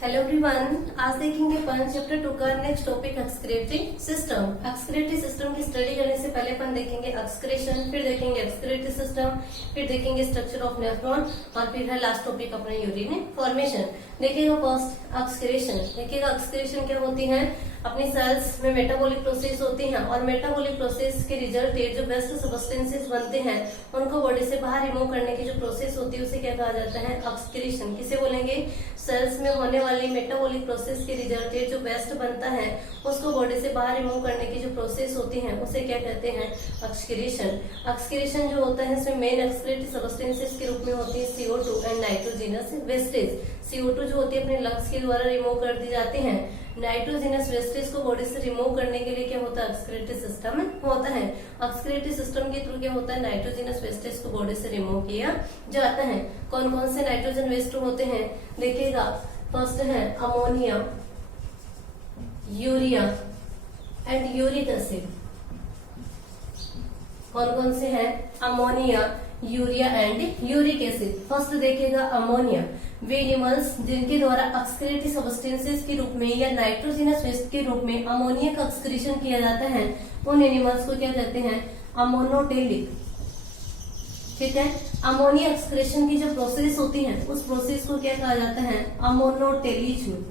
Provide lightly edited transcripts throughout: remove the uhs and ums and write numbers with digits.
Hello everyone, आज देखेंगे अपन chapter 2 का next topic excretory system. Excretory system की स्टडी करने से पहले अपन देखेंगे एक्सक्रीशन, फिर देखेंगे एक्सक्रीटरी सिस्टम, फिर देखेंगे स्ट्रक्चर ऑफ नेफ्रॉन और फिर है लास्ट टॉपिक अपने यूरिन फॉर्मेशन। देखिएगा फर्स्ट एक्सक्रीशन। देखिएगा एक्सक्रीशन क्या होती है, अपनी सेल्स में मेटाबॉलिक प्रोसेस होती है और मेटाबॉलिक प्रोसेस के रिजल्टेड जो वेस्ट सब्सटेंसेस बनते हैं उनको बॉडी से बाहर रिमूव करने की जो प्रोसेस होती है उसे क्या कहा जाता है, एक्सक्रीशन। किसे बोलेंगे, सेल्स में होने वाली मेटाबॉलिक प्रोसेस के रिजल्टेड जो वेस्ट बनता है उसको बॉडी से बाहर रिमूव करने की जो प्रोसेस होती है उसे क्या कहते हैं, एक्सक्रीशन। एक्सक्रीशन जो होता है इसमें मेन एक्सक्रीटरी सब्सटेंसेस के रूप में होती है CO2 and nitrogenous wastage. CO2 जो होती है अपने लंग्स के द्वारा रिमूव कर दी जाती है, नाइट्रोजनस वेस्टेज को बॉडी से रिमूव करने के लिए क्या होता है, एक्सक्रीटरी सिस्टम होता है। एक्सक्रीटरी सिस्टम के थ्रू क्या होता है, नाइट्रोजनस वेस्टेज को बॉडी से रिमूव किया जाता है। कौन कौन से नाइट्रोजन वेस्ट होते हैं, देखिएगा फर्स्ट है ammonia, urea and uric acid. कौन कौन से हैं, ammonia, urea and uric acid. First देखिएगा अमोनिया, वे एनिमल्स जिनके द्वारा एक्सक्रीटरी सब्सटेंसेस के रूप में या नाइट्रोजनस वेस्ट के रूप में अमोनिया का एक्सक्रीशन किया जाता है उन एनिमल्स को क्या कहते हैं, अमोनोटेलिक। ठीक है, अमोनिया एक्सक्रीशन की जो प्रोसेस होती है उस प्रोसेस को क्या कहा जाता है, अमोनोटेलिज्म।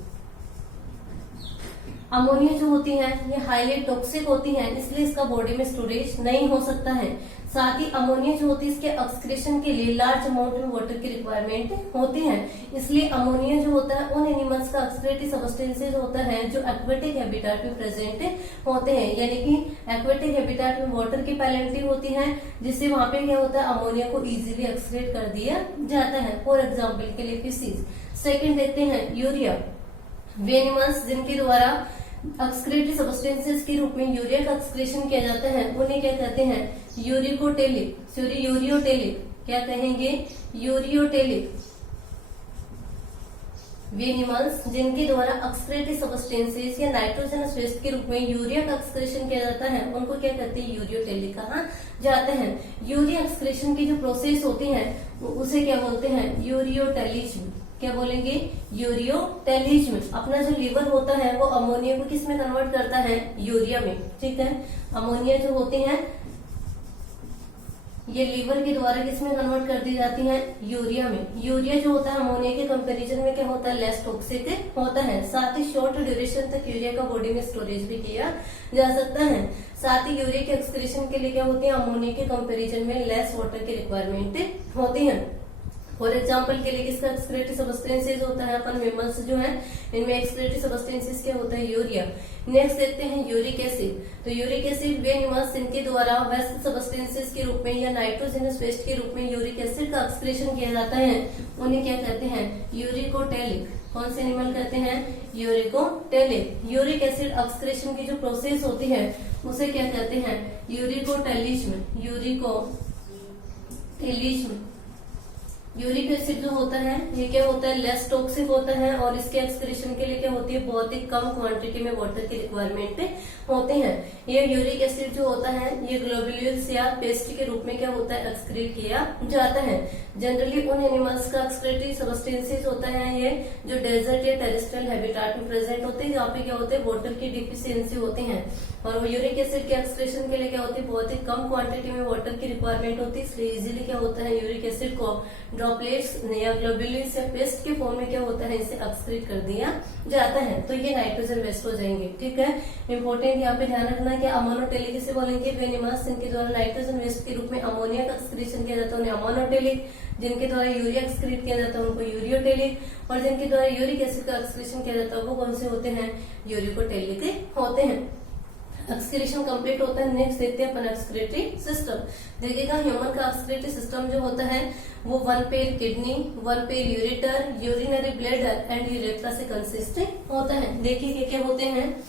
अमोनिया जो होती है ये हाईली टॉक्सिक होती है, इसलिए इसका बॉडी में स्टोरेज नहीं हो सकता है। साथ ही अमोनिया जो होती है इसके एक्सक्रीशन के लिए लार्ज अमाउंट में वाटर की रिक्वायरमेंट होती है, इसलिए अमोनिया जो होता है उन एनिमल्स का एक्सक्रीटरी सब्सटेंसेज होता है जो एक्वेटिक हैबिटेट में प्रेजेंट होते हैं, यानी कि एक्वेटिक हैबिटेट में वाटर की पैलेंटी होती है जिससे वहां पे क्या होता है, अमोनिया को इजीली एक्सक्रीट कर दिया जाता है। फॉर एग्जाम्पल के लिए फिशेज। सेकेंड देखते हैं यूरिया, वे एनिमल्स जिनके द्वारा एक्सक्रीटरी सब्सटेंसेस के रूप में यूरिया का एक्सक्रीशन किया जाता है उन्हें क्या कहते हैं, यूरिकोटेलिक। Sorry, ureotelic. क्या कहेंगे, यूरियोटेलिक। वे एनिमल्स जिनके द्वारा एक्सक्रीटरी सब्सटेंसेस या नाइट्रोजनस वेस्ट के रूप में यूरिया का एक्सक्रीशन किया जाता है उनको क्या कहते हैं, यूरियोटेलिक कहा जाते हैं। यूरिया एक्सक्रीशन की जो प्रोसेस होती है उसे क्या बोलते हैं, यूरियोटेलिज्म। क्या बोलेंगे, यूरियोटेलिज्म। अपना जो लीवर होता है वो अमोनिया को किस में कन्वर्ट करता है, यूरिया में। ठीक है, अमोनिया जो होती है ये लीवर के द्वारा किसमें कन्वर्ट कर दी जाती है, यूरिया में। यूरिया जो होता है अमोनिया के कंपैरिजन में क्या होता है, लेस टॉक्सिक होता है। साथ ही शॉर्ट ड्यूरेशन तक यूरिया का बॉडी में स्टोरेज भी किया जा सकता है। साथ ही यूरिया के एक्सक्रीशन के लिए क्या होती है, अमोनिया के कंपैरिजन में लेस वाटर की रिक्वायरमेंट होती है। फॉर एग्जाम्पल के लिए किसका एक्सक्रीटरी सब्सटेंसेज होता है, अपन मेमल्स जो है इनमें एक्सक्रीटरी सब्सटेंसेज क्या होता है, यूरिया। नेक्स्ट देखते हैं यूरिक एसिड। तो यूरिक एसिड वे एनिमल्स इनके द्वारा वेस्ट सब्सटेंसेज के रूप में या नाइट्रोजनस वेस्ट के रूप में यूरिक एसिड का एक्सक्रीशन किया जाता है उन्हें क्या कहते हैं, यूरिकोटेलिक। कौन से एनिमल कहते हैं, यूरिकोटेलिक। यूरिक एसिड एक्सक्रीशन की जो प्रोसेस होती है उसे क्या कहते हैं, यूरिकोटेलिज्म। यूरिकोटेलिज्म। यूरिक एसिड जो होता है ये क्या होता है, लेस टॉक्सिक होता है और इसके एक्सक्रीशन के लिए क्या होती है, बहुत ही कम क्वांटिटी में वाटर की रिक्वायरमेंट होते हैं। ये यूरिक एसिड जो होता है ये ग्लोबुल्स या पेस्ट के रूप में क्या होता है, एक्सक्रीट किया जाता है। जनरली उन एनिमल्स का एक्सक्रीटरी सब्सटेंसेज होता है ये जो डेजर्ट या टेरेस्ट्रियल हैबिटेट में प्रेजेंट होते हैं, जहाँ पे क्या होते हैं, वाटर की डिफिशियंसी होती है। और वो यूरिक एसिड के एक्सक्रीशन के लिए क्या होती है, बहुत ही कम क्वांटिटी में वाटर की रिक्वायरमेंट होती है, इसलिए इजीली क्या होता है, यूरिक एसिड को ड्रॉपलेट्स या ग्लोबुल्स या पेस्ट के फॉर्म में क्या होता है, इसे एक्सक्रीट कर दिया जाता है। तो ये नाइट्रोजन वेस्ट हो जाएंगे। ठीक है, इंपॉर्टेंट यहाँ पे ध्यान रखना कि अमोनोटेलिक से बोलेंगे, वे एनिमल्स जिनके द्वारा नाइट्रोजन वेस्ट के रूप में अमोनिया का एक्सक्रीशन किया जाता है उन्हें अमोनोटेलिक, जिनके द्वारा यूरिया एक्सक्रीट किया जाता है उनको यूरियोटेलिक, और जिनके द्वारा यूरिक एसिड का एक्सक्रीशन किया जाता है वो कौन से होते हैं, यूरिकोटेलिक होते हैं। एक्सक्रीशन कंप्लीट होता है। नेक्स्ट देखते हैं अपन एक्सक्रीटरी सिस्टम। देखिएगा ह्यूमन का एक्सक्रीटरी सिस्टम जो होता है वो 1 pair kidney, 1 pair ureter, urinary bladder and urethra से कंसिस्ट होता है। देखिए क्या होते हैं,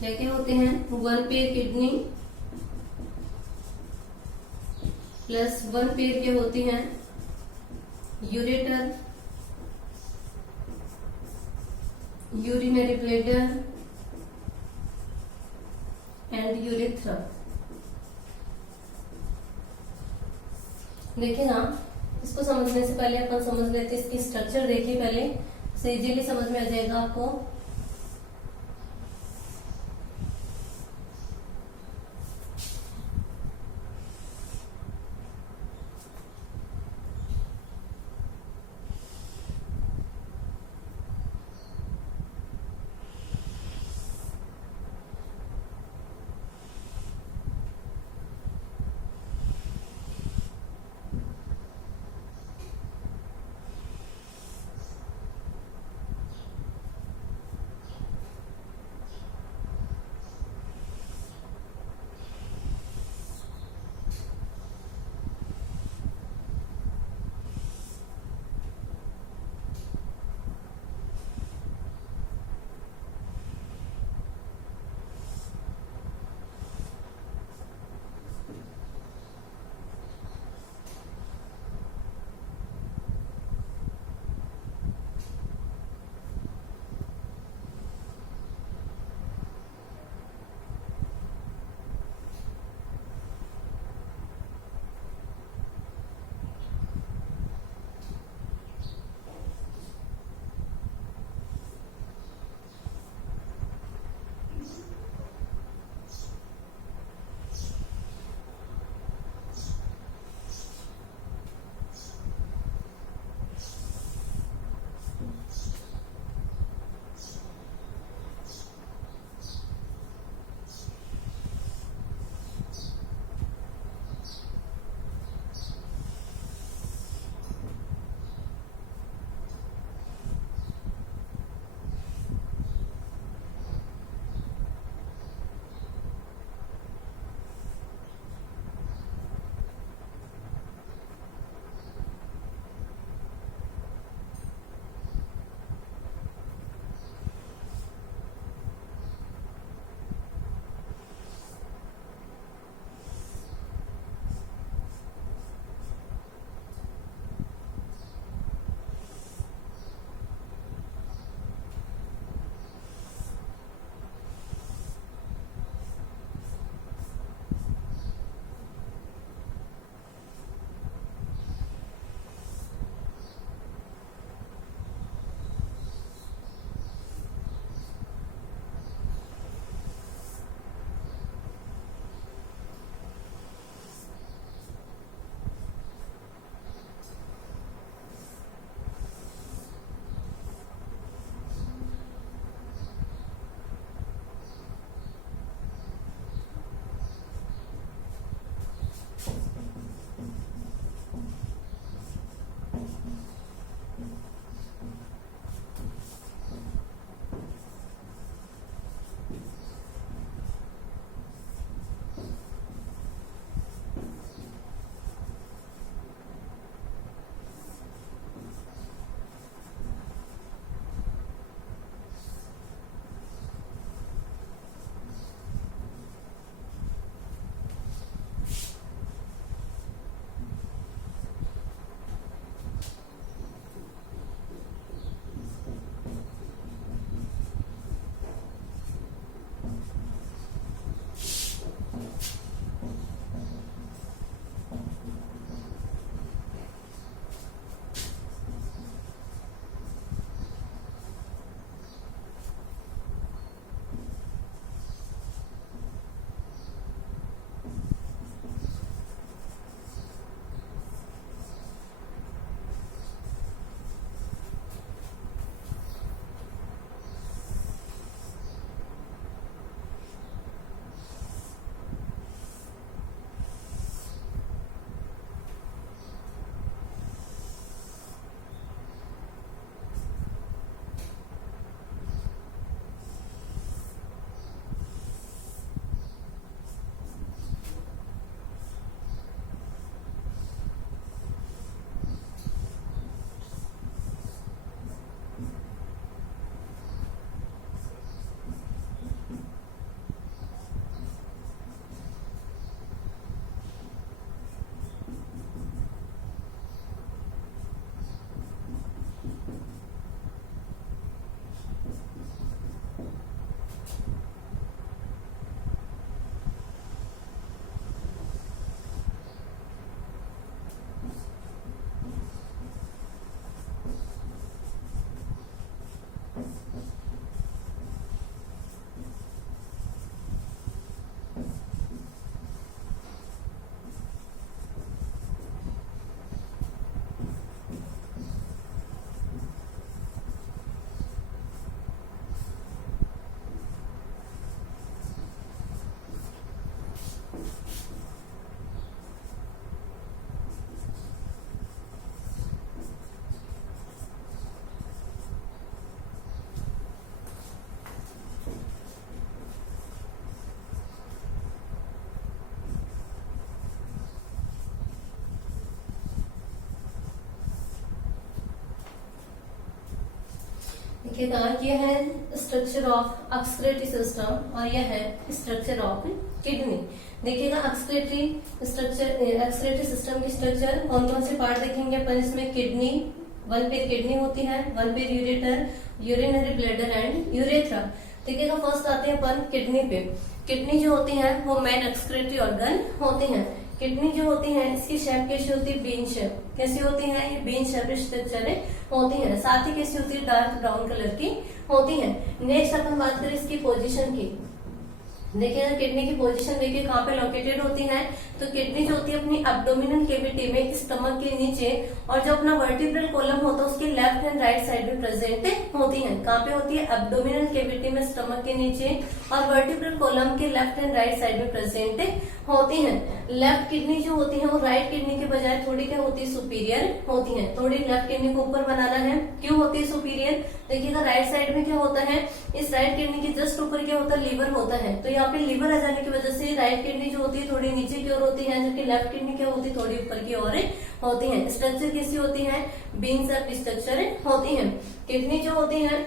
क्या होते हैं, 1 पेयर किडनी प्लस 1 पेयर क्या होती हैं, ureter, urinary bladder and urethra. देखिए ना, इसको समझने से पहले अपन समझ लेते इसकी स्ट्रक्चर। देखिए पहले से इजीली समझ में आ जाएगा आपको। देखिएगा ये है स्ट्रक्चर ऑफ एक्सक्रीटरी सिस्टम और यह है स्ट्रक्चर ऑफ किडनी। देखिएगा एक्सक्रीटरी सिस्टम की स्ट्रक्चर कौन कौन से पार्ट देखेंगे अपन इसमें। किडनी, वन पेयर किडनी होती है, one pair ureter, urinary bladder and urethra. देखिएगा फर्स्ट आते हैं अपन किडनी पे। किडनी जो होती है वो मेन एक्सक्रीटरी ऑर्गन होती है। किडनी जो होती है इसकी शेप कैसी होती है, बीन शेप। कैसी होती है ये, बीन शेप स्ट्रक्चर होती है। साथ ही कैसी होती है, डार्क ब्राउन कलर की होती है। नेक्स्ट अपन बात करें इसकी पोजीशन की। देखिए किडनी की पोजीशन देखिए कहाँ पे लोकेटेड होती है। तो किडनी जो होती है अपनी एब्डोमिनल केविटी में स्टमक के नीचे, और जो अपना वर्टिब्रल कॉलम होता है उसके लेफ्ट एंड राइट साइड में प्रेजेंट होती है। कहाँ पे होती है, एब्डोमिनल केविटी में स्टमक के नीचे, और वर्टिब्रल कॉलम के लेफ्ट एंड राइट साइड में प्रेजेंट होती है। लेफ्ट किडनी जो होती है वो राइट किडनी के बजाय थोड़ी क्या होती है, सुपीरियर होती है। थोड़ी लेफ्ट किडनी को ऊपर बनाना है। क्यों होती है सुपीरियर, देखिएगा राइट साइड में क्या होता है, इस राइट किडनी के जस्ट ऊपर क्या होता है, लीवर होता है। तो यहाँ पे लीवर आ जाने की वजह से राइट किडनी जो होती है थोड़ी नीचे की ओर होती है, जबकि लेफ्ट किडनी क्या होती है, थोड़ी ऊपर की ओर होती है। स्ट्रक्चर कैसी होती है, बीन शेप स्ट्रक्चर होती है। किडनी जो होती है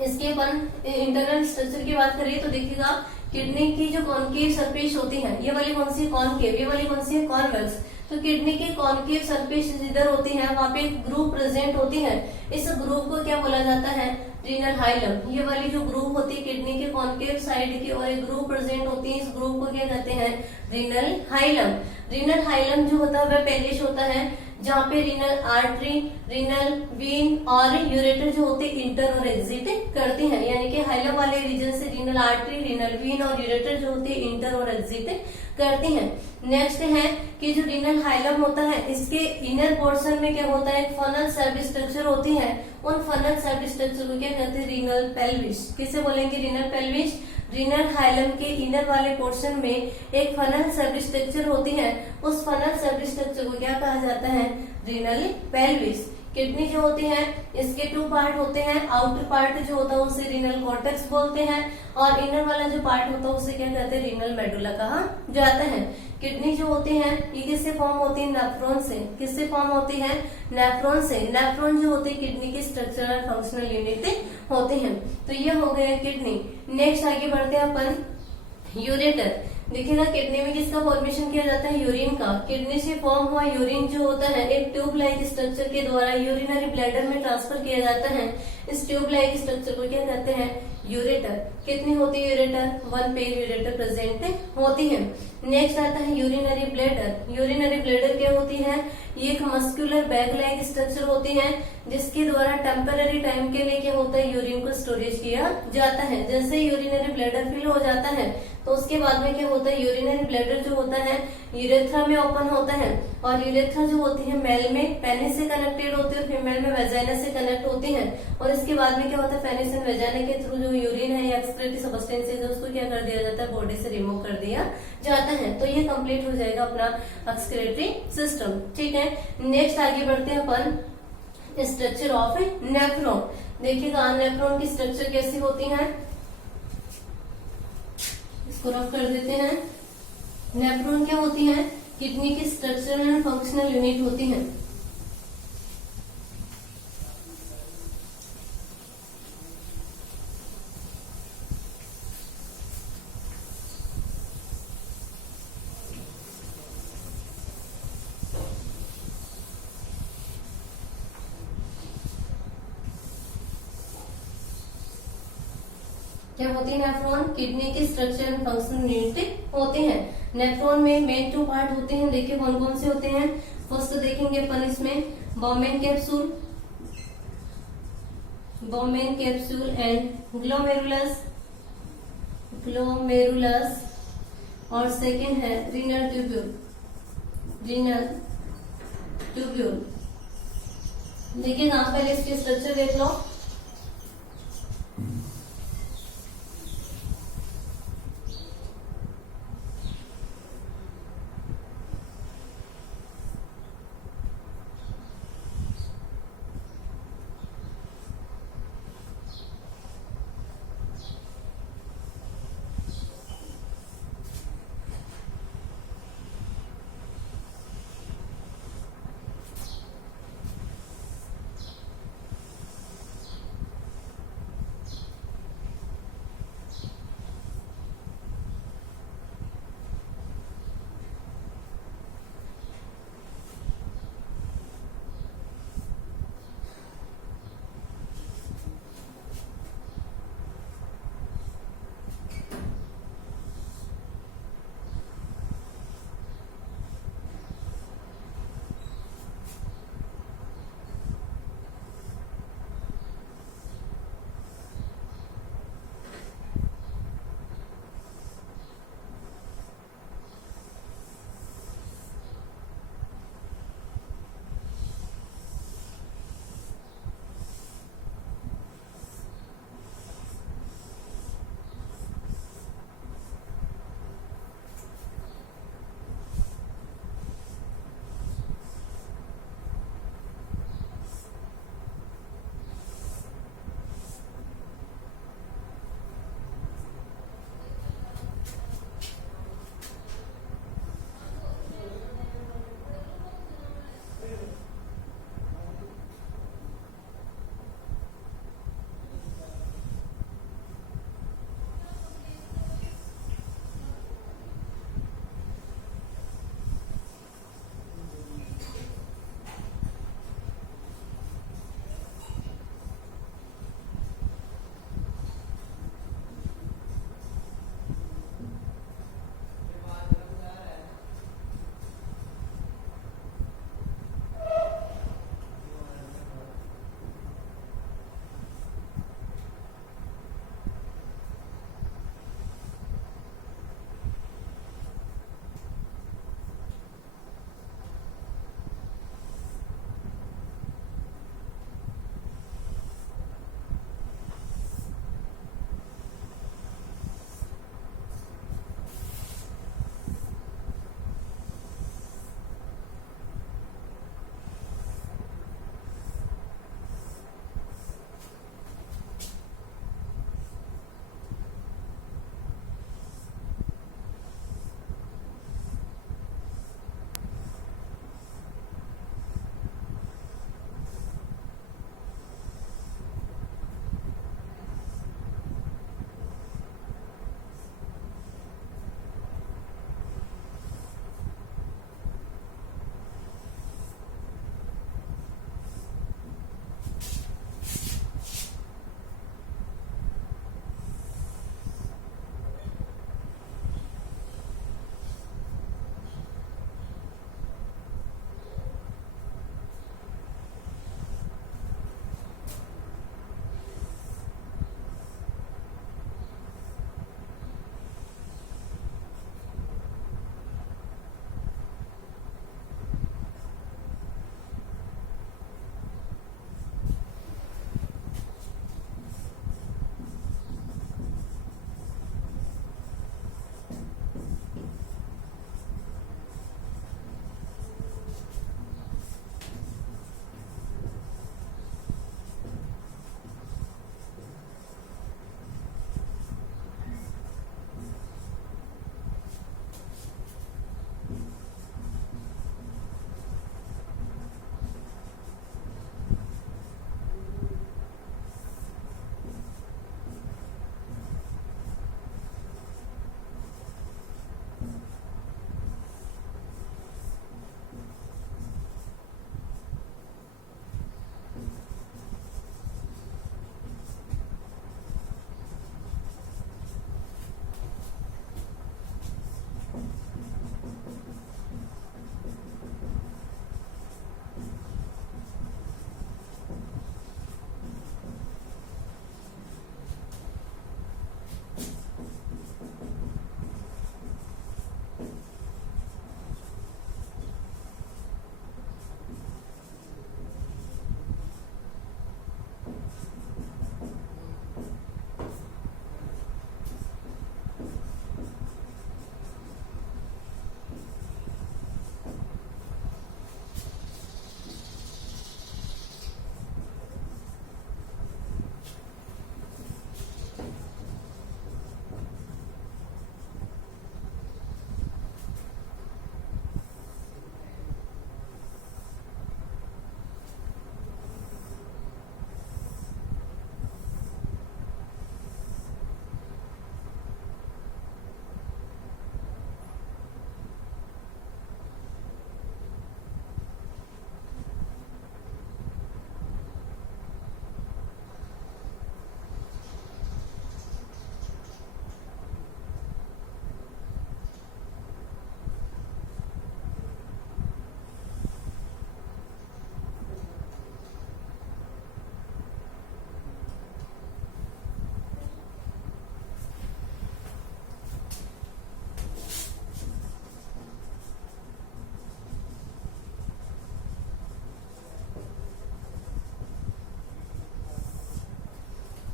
इसके अपन इंटरनल स्ट्रक्चर की बात करिए तो देखिएगा किडनी की जो कॉनकेव सरफेस होती है, ये वाली कौन सी कॉनकेव, ये वाली कौन सी है कॉन्वेक्स। तो किडनी की कॉनकेव सरफेस जिधर होती है वहाँ पे एक ग्रुप प्रेजेंट होती है। इस ग्रुप को क्या बोला जाता है, रीनल हाइलम। ये वाली जो ग्रुप होती है किडनी के कॉनकेव साइड की और एक ग्रुप प्रेजेंट होती है, इस ग्रुप को क्या कहते हैं, रीनल हाइलम। रीनल हाइलम जो होता है वह पेरिश होता है जहाँ पे रीनल आर्टरी, रीनल वीन और यूरेटर जो होते हैं इंटर और एग्जिट करती हैं। यानी कि हाइलम वाले रीजन से रीनल आर्टरी, रीनल वीन और यूरेटर जो होती है इंटर और एग्जिट करती हैं। नेक्स्ट है कि जो रीनल हाइलम होता है इसके इनर पोर्शन में क्या होता है, फनल सेप स्ट्रक्चर होती है। उन फनल सेप स्ट्रक्चर को क्या कहते हैं, रीनल पेल्विस। किसे बोलेंगे, रीनल पेल्विस। रीनल हाइलम के इनर वाले पोर्शन में एक फनल सेप स्ट्रक्चर होती है। उस फनल सेप स्ट्रक्चर को क्या कहा जाता है, रीनल पेल्विस। किडनी जो होती है इसके टू पार्ट होते हैं। आउटर पार्ट जो होता है उसे रीनल कॉर्टेक्स बोलते हैं, और इनर वाला जो पार्ट होता है उसे क्या कहते हैं, रीनल मेडुला कहा जाता है। किडनी जो होती है ये किससे फॉर्म होती है, नेफ्रॉन से। किससे फॉर्म होती है, नेफ्रॉन से। नेफ्रॉन जो होती है किडनी की स्ट्रक्चरल एंड फंक्शनल यूनिट होते हैं। तो ये हो गया किडनी। नेक्स्ट आगे बढ़ते हैं अपन यूरेटर। देखिएगा किडनी में किसका फॉर्मेशन किया जाता है, यूरिन का। किडनी से फॉर्म हुआ यूरिन जो होता है एक ट्यूब लाइक स्ट्रक्चर के द्वारा यूरिनरी ब्लैडर में ट्रांसफर किया जाता है। इस ट्यूब लाइक स्ट्रक्चर को क्या कहते हैं, यूरेटर। कितनी होती है ureter, one pair ureter present होती है। नेक्स्ट आता है यूरिनरी ब्लैडर। यूरिनरी ब्लैडर क्या होती है, ये एक मस्कुलर बैग लाइक स्ट्रक्चर होती है जिसके द्वारा टेम्पररी टाइम के लिए क्या होता है, यूरिन को स्टोरेज किया जाता है। जैसे यूरिनरी ब्लैडर फिल हो जाता है तो उसके बाद में क्या होता है, यूरिनरी ब्लैडर जो होता है यूरेथ्रा में ओपन होता है, और यूरेथ्रा जो होती है मेल में पेनिस से कनेक्टेड होती है और फीमेल में वेजाइना से कनेक्ट होती है। और इसके बाद में क्या होता है, पेनिस एंड वेजाइना के थ्रू जो यूरिन है या एक्सक्रीटरी सब्सटेंसेस है उसको क्या कर दिया जाता है, बॉडी से रिमूव कर दिया जाता है। तो ये कंप्लीट हो जाएगा अपना एक्सक्रीटरी सिस्टम। ठीक है, नेक्स्ट आगे बढ़ते हैं अपन स्ट्रक्चर ऑफ नेफ्रॉन। देखिएगा नेफ्रॉन की स्ट्रक्चर कैसी होती है, इसको रफ कर देते हैं। नेफ्रॉन क्या होती है, किडनी की स्ट्रक्चरल एंड फंक्शनल यूनिट होती है। क्या होती है नेफ्रॉन, किडनी की स्ट्रक्चर एंड फंक्शनल यूनिट होते हैं। नेफ्रॉन में मेन टू पार्ट होते हैं, देखिए कौन कौन से होते हैं। फर्स्ट देखेंगे अपन इसमें Bowman capsule, Bowman capsule and glomerulus, glomerulus, और सेकेंड है रीनल ट्यूब्यूल, रीनल ट्यूब्यूल। देखिए यहाँ पहले इसके स्ट्रक्चर देख लो।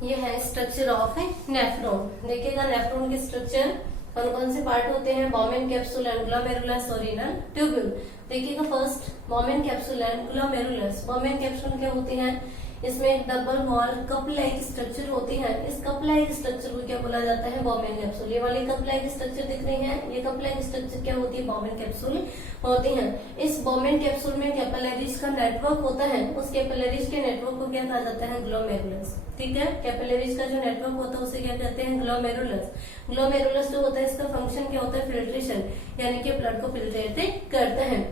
ये है स्ट्रक्चर ऑफ नेफ्रॉन। देखिएगा नेफ्रॉन के स्ट्रक्चर कौन कौन से पार्ट होते हैं, बॉमेन कैप्सूल एंड ग्लोमेरुलस और रीनल ट्यूब्यूल। देखिएगा first Bowman capsule and glomerulus. Bowman capsule क्या होती है, इसमें एक double wall cup like structure होती है। इस कप लाइक स्ट्रक्चर को क्या बोला जाता है, बॉमेन कैप्सूल। ये वाली कप लाइक स्ट्रक्चर दिख रही है, ये कप लाइक स्ट्रक्चर क्या होती है, बॉमेन कैप्सूल होती है। इस बॉमेन कैप्सूल में कैपिलरीज का नेटवर्क होता है, उस कैपिलरीज के नेटवर्क को क्या कहा जाता है, ग्लोमेरुलस। ठीक है, कैपिलरीज का जो नेटवर्क होता है उसे क्या कहते हैं, ग्लोमेरुलस। ग्लोमेरुलस जो होता है इसका फंक्शन क्या होता है, फिल्ट्रेशन, यानी कि ब्लड को फिल्ट्रेट करता है।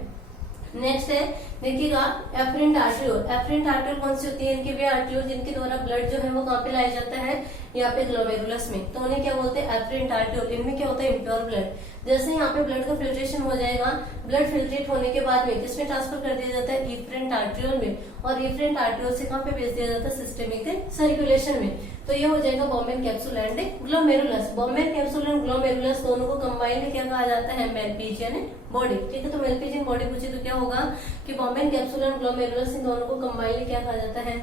नेक्स्ट है देखिएगा एफरेंट आर्टियोल। एफरेंट आर्टियोल कौन सी होती है, इनके वे आर्टियोल जिनके द्वारा ब्लड जो है वो कहाँ पे लाया जाता है, यहाँ पे ग्लोमेरुलस में। तो उन्हें क्या बोलते हैं, एफरेंट आर्टियोल। इनमें क्या होता है, इम्प्योर ब्लड। जैसे यहाँ पे ब्लड का फिल्ट्रेशन हो जाएगा, ब्लड फिल्ट्रेट होने के बाद में किसमें ट्रांसफर कर दिया जाता है, इफरेंट आर्टियोल में, और इफरेंट आर्टियोल से कहाँ पे भेज दिया जाता है, सिस्टेमिक सर्कुलेशन में। तो ये हो जाएगा Bowman capsule and glomerulus. Bowman capsule and glomerulus दोनों को कंबाइंड क्या कहा जाता है, मेलपिजियन बॉडी। ठीक है, तो मेलपिजियन बॉडी पूछे तो क्या होगा कि बॉमेन कैप्सूल एंड ग्लोमेरुलस इन दोनों को कंबाइंड क्या कहा जाता है,